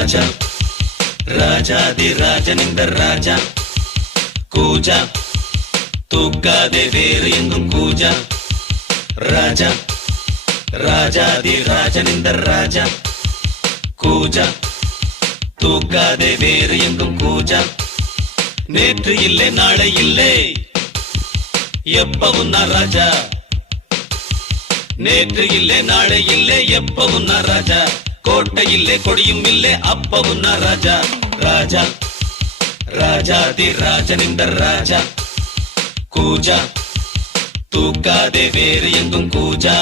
ராஜா ராஜாதி ராஜன் இந்த ராஜா கூஜா தூக்காதே வேறு எங்கும் கூஜா ராஜா ராஜாதி ராஜன் இந்த ராஜா கூஜா தூக்காதே வேறு எங்கும் கூஜா நேற்று இல்லை நாளை இல்லை எப்பவும் நான் ராஜா நேற்று இல்லை நாளை இல்லை எப்பவும் நான் ராஜா கோட்டை இல்லை கொடியும் இல்லை அப்பவும் நான் ராஜா ராஜா ராஜாதி ராஜன் இந்த ராஜா கூஜா தூக்காதே வேறு எங்கும் கூஜா